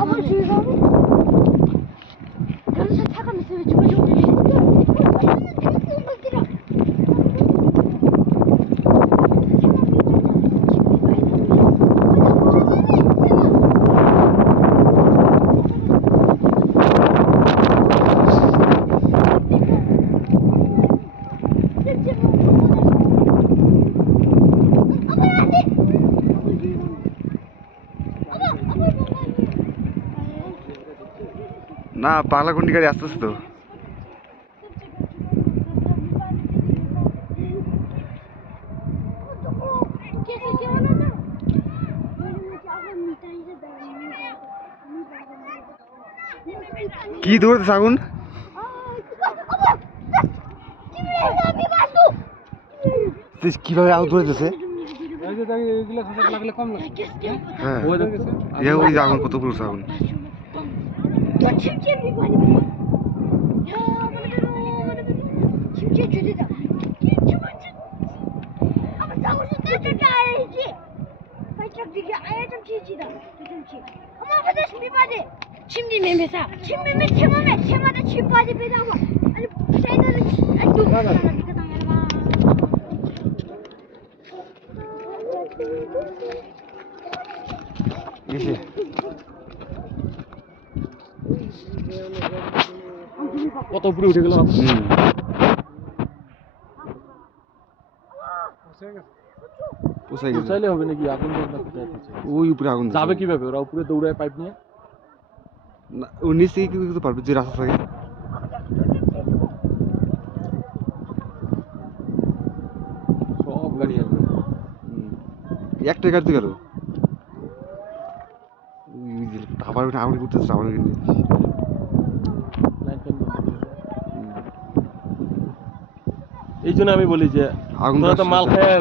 아빠 주의하고. 그래서 차가면서 왜 주고 না পাগলা কুন্ডি গাড়ি আসতেছে তো। কি দৌড়াতেছে আগুন? কিভাবে আগুন দৌড়াতেছে? হ্যাঁ ওই যে আগুন কত পুরো আগুন। 침디 매매사 침 매매 침매매 침마다 침까지 빼다가 아니 쟤들은 아니 누가 당해라 이게 কত উপরে উঠে গেল। পৌঁছাইলে হবে নাকি? আগুন ওই উপরে আগুন যাবে কিভাবে? ওরা উপরে দৌড়ায় পাইপ নিয়ে? না ও নিচে কি করতে পারবে যে রাস্তা থাকে? সব গাড়ি আসবে। একটা গাড়িতে গেল আবার আগুন করতেছে আবার এই জন্য আমি বলি যে আগুন তোরা তো মাল খায়